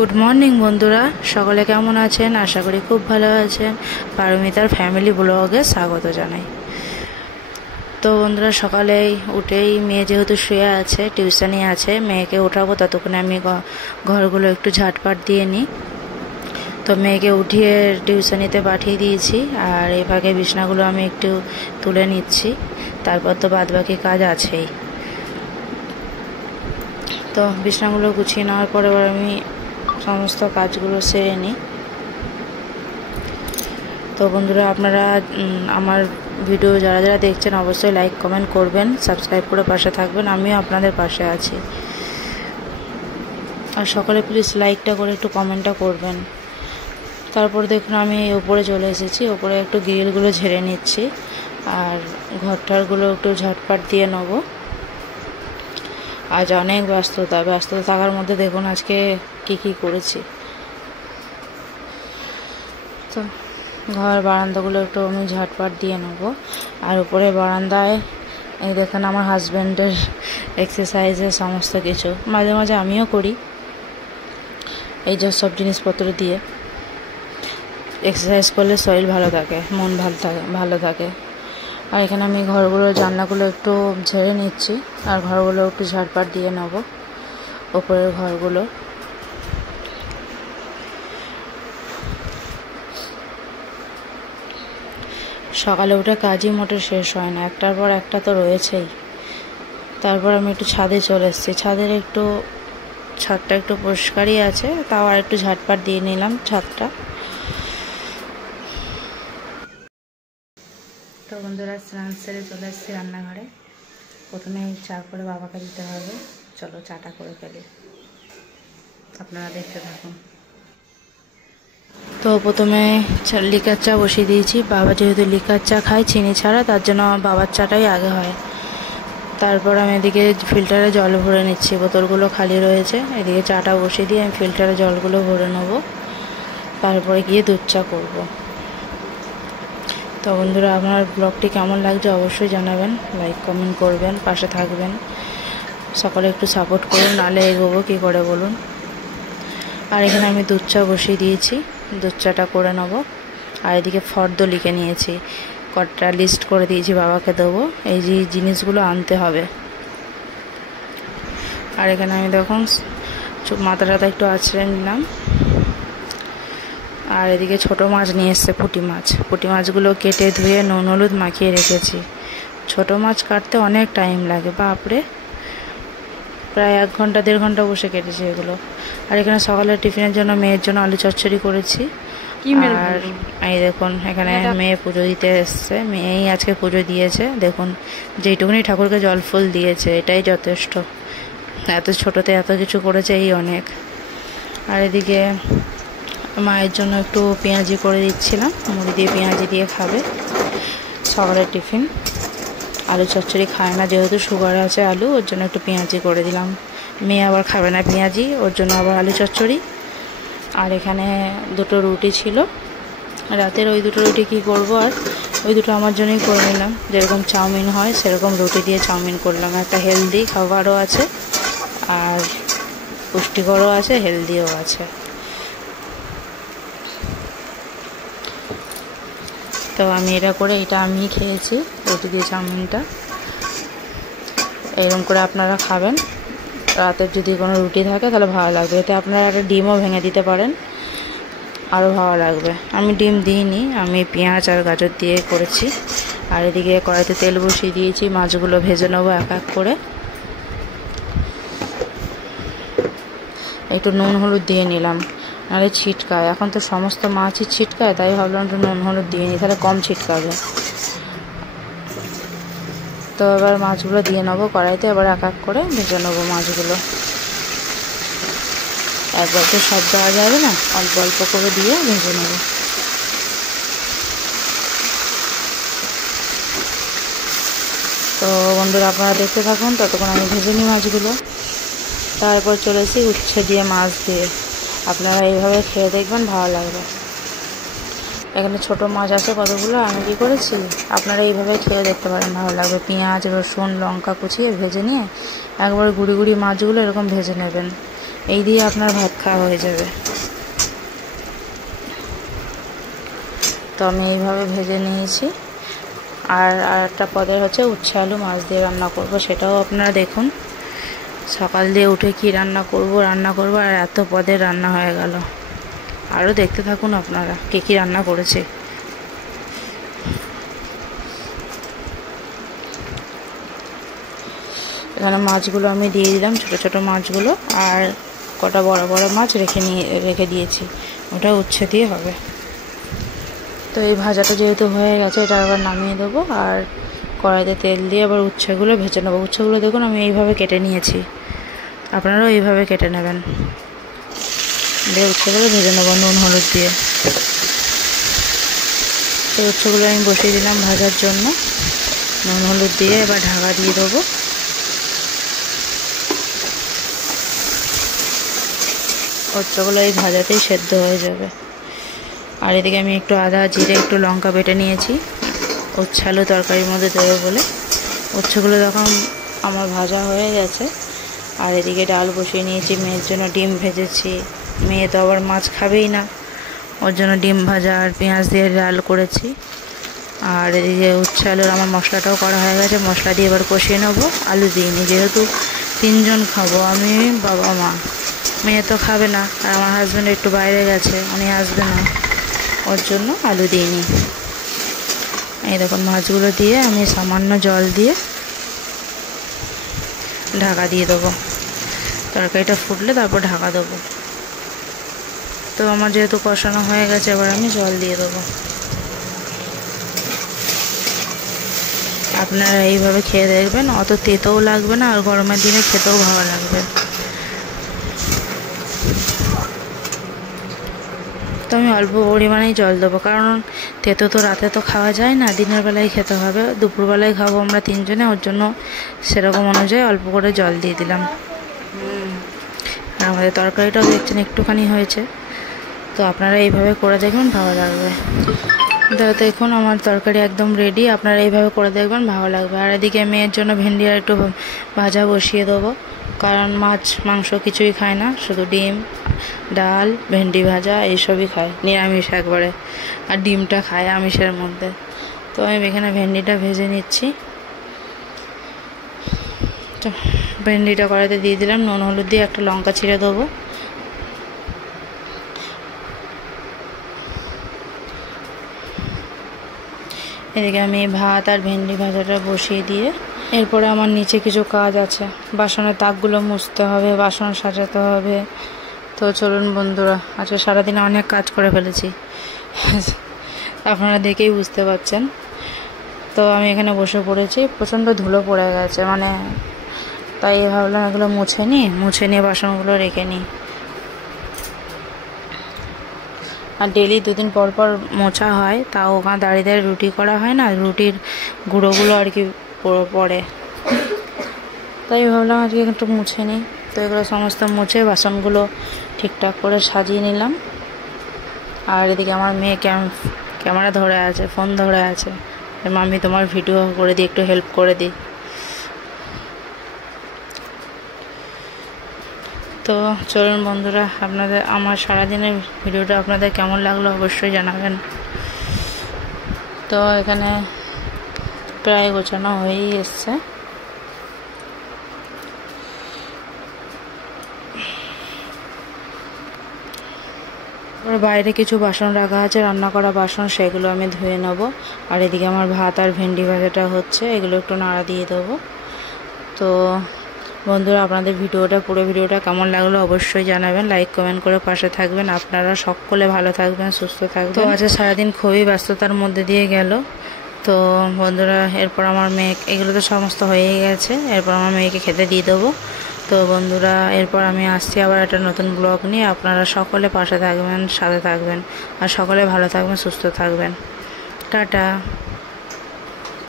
Good morning বন্ধুরা, সকলে কেমন আছেন? আশা করি খুব ভালো আছেন। পারমিতার ফ্যামিলি ব্লগে স্বাগত জানাই। তো বন্ধুরা, সকালেই উঠেই মেয়ে যেহেতু শুয়ে আছে, টিউশনি আছে, মেয়েকে ওঠাবো, ততক্ষণে আমি ঘরগুলো একটু ঝাটপাট দিয়ে নিই। তো মেয়েকে উঠিয়ে টিউশনিতে পাঠিয়ে দিয়েছি, আর এই ফাঁকে বিছনাগুলো আমি একটু তুলে নিচ্ছি। তারপর তো বাদবাকি কাজ আছেই। তো বিছনাগুলো গুছিয়ে নেওয়ার পরে এবার আমি সমস্ত কাজগুলো সেরে নিই। তো বন্ধুরা, আপনারা আমার ভিডিও যারা যারা দেখছেন অবশ্যই লাইক কমেন্ট করবেন, সাবস্ক্রাইব করে পাশে থাকবেন। আমিও আপনাদের পাশে আছি। আর সকলে প্লিজ লাইকটা করে একটু কমেন্টটা করবেন। তারপর দেখুন আমি ওপরে চলে এসেছি, ওপরে একটু গ্রিলগুলো ঝেড়ে নিচ্ছি, আর ঘরটারগুলো একটু ঝটপট দিয়ে নেবো। আজ অনেক ব্যস্ততা থাকার মধ্যে দেখুন আজকে কি করেছি। তো ঘর বারান্দাগুলো একটু আমি ঝটপট দিয়ে নেবো। আর উপরে বারান্দায় এই দেখুন আমার হাজব্যান্ডের এক্সারসাইজের সমস্ত কিছু, মাঝে মাঝে আমিও করি। এই যে সব জিনিসপত্র দিয়ে এক্সারসাইজ করলে শরীর ভালো থাকে, মন ভালো থাকে। আর এখানে আমি জানলাগুলো একটু ঝেড়ে নিচ্ছি, আর ঘরগুলো একটু ঝটপট দিয়ে নেব, ওপরের ঘরগুলো। সকালে উঠে কাজই মোটে শেষ হয় না, একটার পর একটা তো রয়েছেই। তারপর আমি একটু ছাদে চলে এসেছি। ছাদটা একটু পরিষ্কারই আছে, তাও আর একটু ঝটপট দিয়ে নিলাম ছাদটা। তো বন্ধুরা, স্নান সেরে চলে এসেছি রান্নাঘরে। প্রথমে চা করে বাবাকে দিতে হবে। চলো চাটা করে ফেলি, আপনারা দেখতে থাকুন। তো প্রথমে লিকার চা বসিয়ে দিয়েছি। বাবা যেহেতু লিকার চা খায় চিনি ছাড়া, তার জন্য আমার বাবার চাটাই আগে হয়। তারপর আমি এদিকে ফিল্টারে জল ভরে নিচ্ছি, বোতলগুলো খালি রয়েছে। এদিকে চাটা বসিয়ে দিয়ে আমি ফিল্টারে জলগুলো ভরে নেবো, তারপরে গিয়ে দুধ চা করবো। তো বন্ধুরা, আপনার ব্লগটি কেমন লাগছে অবশ্যই জানাবেন, লাইক কমেন্ট করবেন, পাশে থাকবেন। সকলে একটু সাপোর্ট করুন, নাহলে এগোবো কী করে বলুন। আর এখানে আমি দুধ চা বসিয়ে দিয়েছি, দুধ চাটা করে নেবো। আর এদিকে ফর্দ লিখে নিয়েছি, কটা লিস্ট করে দিয়েছি বাবাকে দেবো, এই যে জিনিসগুলো আনতে হবে। আর এখানে আমি দেখুন মাথাটা একটু আছড়ে নিলাম। আর এদিকে ছোটো মাছ নিয়ে এসছে, পুঁটি মাছগুলো কেটে ধুয়ে নুন হলুদ মাখিয়ে রেখেছি। ছোটো মাছ কাটতে অনেক টাইম লাগে, বাপরে, প্রায় 1 ঘন্টা 1.5 ঘন্টা বসে কেটেছি এগুলো। আর এখানে সকালের টিফিনের জন্য মেয়ের জন্য আলু চচ্চড়ি করেছি। আর এই দেখুন এখানে মেয়ে পুজো দিতে এসছে, মেয়েই আজকে পুজো দিয়েছে। দেখুন যেইটুকুনি ঠাকুরকে জল ফুল দিয়েছে, এটাই যথেষ্ট। এত ছোটোতে এত কিছু করেছে, এই অনেক। আর এদিকে মায়ের জন্য একটু পেঁয়াজি করে দিচ্ছিলাম, মুড়ি দিয়ে পেঁয়াজি দিয়ে খাবে সকালের টিফিন। আলু চচ্চড়ি খায় না, যেহেতু সুগার আছে আলু, ওর জন্য একটু পেঁয়াজি করে দিলাম। মেয়ে আবার খাবে না পেঁয়াজি, ওর জন্য আবার আলু চচ্চড়ি। আর এখানে 2টো রুটি ছিল রাতের, ওই 2টো রুটি কী করবো, আর ওই 2টো আমার জন্যই করে নিলাম। যেরকম চাউমিন হয় সেরকম রুটি দিয়ে চাউমিন করলাম। একটা হেলদি খাবারও আছে, আর পুষ্টিকরও আছে, হেলদিও আছে। তো আমি এটা আমি খেয়েছি, রুটি দিয়ে চাউমিনটা। এরকম করে আপনারা খাবেন। রাতের যদি কোনো রুটি থাকে তাহলে ভালো লাগবে, এতে আপনারা একটা ডিমও ভেঙে দিতে পারেন, আরও ভালো লাগবে। আমি ডিম দিইনি, আমি পেঁয়াজ আর গাজর দিয়ে করেছি। আর এদিকে কড়াইতে তেল বসিয়ে দিয়েছি, মাছগুলো ভেজে নেবো এক এক করে। একটু নুন হলুদ দিয়ে নিলাম, নাহলে ছিটকায়। এখন তো সমস্ত মাছই ছিটকায়, তাই ভাবলাম একটু নুন হলুদ দিয়ে নিই, তাহলে কম ছিটকাবে। তো এবার মাছগুলো দিয়ে নেবো কড়াইতে, এবার এক এক করে ভেজে নেবো মাছগুলো। একবার তো সব দেওয়া যাবে না, অল্প অল্প করে দিয়ে ভেজে নেবো। তো বন্ধুরা, আপনারা দেখতে থাকুন, ততক্ষণ আমি ভেজে নিই মাছগুলো। তারপর চলেছি উচ্ছে দিয়ে মাছ দিয়ে। আপনারা এইভাবে খেয়ে দেখবেন, ভালো লাগবে। এখানে ছোট মাছ আছে কতগুলো, আমি কী করেছি, আপনারা এইভাবে খেয়ে দেখতে পারেন, ভালো লাগবে। পেঁয়াজ রসুন লঙ্কা কুচিয়ে ভেজে নিয়ে একবার গুঁড়ি মাছগুলো এরকম ভেজে নেবেন। এই দিয়ে আপনার ভাত খাওয়া হয়ে যাবে। তো আমি এইভাবে ভেজে নিয়েছি। আর একটা পদের হচ্ছে উচ্ছে আলু মাছ দিয়ে রান্না করব, সেটাও আপনারা দেখুন। সকাল দিয়ে উঠে কি রান্না করব আর এত পদের রান্না হয়ে গেল। আরও দেখতে থাকুন আপনারা কী রান্না করেছি। এখানে মাছগুলো আমি দিয়ে দিলাম, ছোট ছোট মাছগুলো, আর কটা বড় বড় মাছ রেখে দিয়েছি, ওটা উচ্ছে দিয়ে হবে। তো এই ভাজাটা যেহেতু হয়ে গেছে, এটা আবার নামিয়ে দেবো। আর কড়াইতে তেল দিয়ে আবার উচ্ছেগুলো ভেজে নেবো। উচ্ছেগুলো দেখুন আমি এইভাবে কেটে নিয়েছি, আপনারাও এইভাবে কেটে নেবেন। দিয়ে উচ্ছেগুলো ভেজে নেবো নুন হলুদ দিয়ে। তো উচ্ছেগুলো আমি বসিয়ে দিলাম ভাজার জন্য, নুন হলুদ দিয়ে এবার ঢাকা দিয়ে দেবো। উচ্ছেগুলো এই ভাজাতেই সেদ্ধ হয়ে যাবে। আর এদিকে আমি একটু আদা জিরে একটু লঙ্কা বেটে নিয়েছি উচ্ছে আলু তরকারির মধ্যে দেবো বলে। উচ্ছেগুলো যখন আমার ভাজা হয়ে গেছে, আর এদিকে ডাল বসিয়ে নিয়েছি, মেয়ের জন্য ডিম ভেজেছি। মেয়ে তো আবার মাছ খাবেই না, ওর জন্য ডিম ভাজা আর পেঁয়াজ দিয়ে ডাল করেছি। আর এদিকে উচ্ছে আলুর আমার মশলাটাও করা হয়ে গেছে, মশলা দিয়ে এবার কষিয়ে নেবো। আলু দিইনি, যেহেতু 3 জন খাবো, আমি বাবা মা, মেয়ে তো খাবে না, আর আমার হাজব্যান্ড একটু বাইরে গেছে, উনি আসবে না, ওর জন্য আলু দিইনি। এই দেখুন মাছগুলো দিয়ে আমি সামান্য জল দিয়ে ঢাকা দিয়ে দেবো। তরকারিটা ফুটলে তারপর ঢাকা দেবো। তো আমার যেহেতু কষানো হয়ে গেছে, এবার আমি জল দিয়ে দেবো। আপনারা এইভাবে খেয়ে দেখবেন, অত তেতোও লাগবে না, আর গরমের দিনে খেতেও ভালো লাগবে। তো আমি অল্প পরিমাণেই জল দেবো, কারণ তেতো তো রাতে তো খাওয়া যায় না, দিনের বেলায় খেতে হবে। দুপুরবেলায় খাবো আমরা 3 জনে, ওর জন্য সেরকম অনুযায়ী অল্প করে জল দিয়ে দিলাম। আর আমাদের তরকারিটাও দেখছেন একটুখানি হয়েছে। তো আপনারা এইভাবে করে দেখবেন, ভালো লাগবে। দেখুন আমার তরকারি একদম রেডি, আপনারা এইভাবে করে দেখবেন, ভালো লাগবে। আর এদিকে মেয়ের জন্য ভেন্ডি আর একটু ভাজা বসিয়ে দেবো, কারণ মাছ মাংস কিছুই খায় না, শুধু ডিম ডাল ভেন্ডি ভাজা এইসবই খায়, নিরামিষ একবারে। আর ডিমটা খায় আমিষের মধ্যে। তো আমি এখানে ভেন্ডিটা ভেজে নিচ্ছি। তো ভেন্ডিটা কড়াইতে দিয়ে দিলাম, নুন হলুদ দিয়ে একটা লঙ্কা ছিঁড়ে দেবো। এদিকে আমি ভাত আর ভেন্ডি ভাজাটা বসিয়ে দিয়ে, এরপরে আমার নিচে কিছু কাজ আছে, বাসনের তাকগুলো মুছতে হবে, বাসন সাজাতে হবে। তো চলুন বন্ধুরা, আজকে সারাদিনে অনেক কাজ করে ফেলেছি, আপনারা দেখেই বুঝতে পারছেন। তো আমি এখানে বসে পড়েছি, প্রচণ্ড ধুলো পড়ে গেছে, তাই ভাবলাম এগুলো মুছে নিয়ে বাসনগুলো রেখে নিই। আর ডেলি 2 দিন পর পর মোছা হয়, তাও ওখানে দাঁড়িয়ে রুটি করা হয় না, রুটির গুঁড়োগুলো আর কি পড়ে, তাই ভাবলাম আজকে একটু মুছে নিই। তো এগুলো সমস্ত মুছে বাসনগুলো ঠিকঠাক করে সাজিয়ে নিলাম। আর এদিকে আমার মেয়ে ক্যামেরা ধরে আছে, ফোন ধরে আছে, মাম্মি তোমার ভিডিও করে দিই, একটু হেল্প করে দিই। তো চলুন বন্ধুরা, আমার সারাদিনের ভিডিওটা আপনাদের কেমন লাগলো অবশ্যই জানাবেন। তো এখানে প্রায় গোছানো হয়েই এসছে। বাইরে কিছু বাসন রাখা আছে, রান্না করা বাসন, সেগুলো আমি ধুয়ে নেব। আর এদিকে আমার ভাত আর ভেন্ডি ভাজাটা হচ্ছে, এগুলো একটু নাড়া দিয়ে দেবো। তো বন্ধুরা, আপনাদের পুরো ভিডিওটা কেমন লাগলো অবশ্যই জানাবেন, লাইক কমেন্ট করে পাশে থাকবেন। আপনারা সকলে ভালো থাকবেন, সুস্থ থাকবেন। তো আজকে সারাদিন খুবই ব্যস্ততার মধ্যে দিয়ে গেল। তো বন্ধুরা, এরপর আমার মেয়ে, এগুলো তো সমস্ত হয়েই গেছে, এরপর আমার মেয়েকে খেতে দিয়ে দেবো। তো বন্ধুরা, এরপর আমি আসছি আবার একটা নতুন ব্লগ নিয়ে। আপনারা সকলে পাশে থাকবেন, সাথে থাকবেন, আর সকলে ভালো থাকবেন, সুস্থ থাকবেন। টাটা।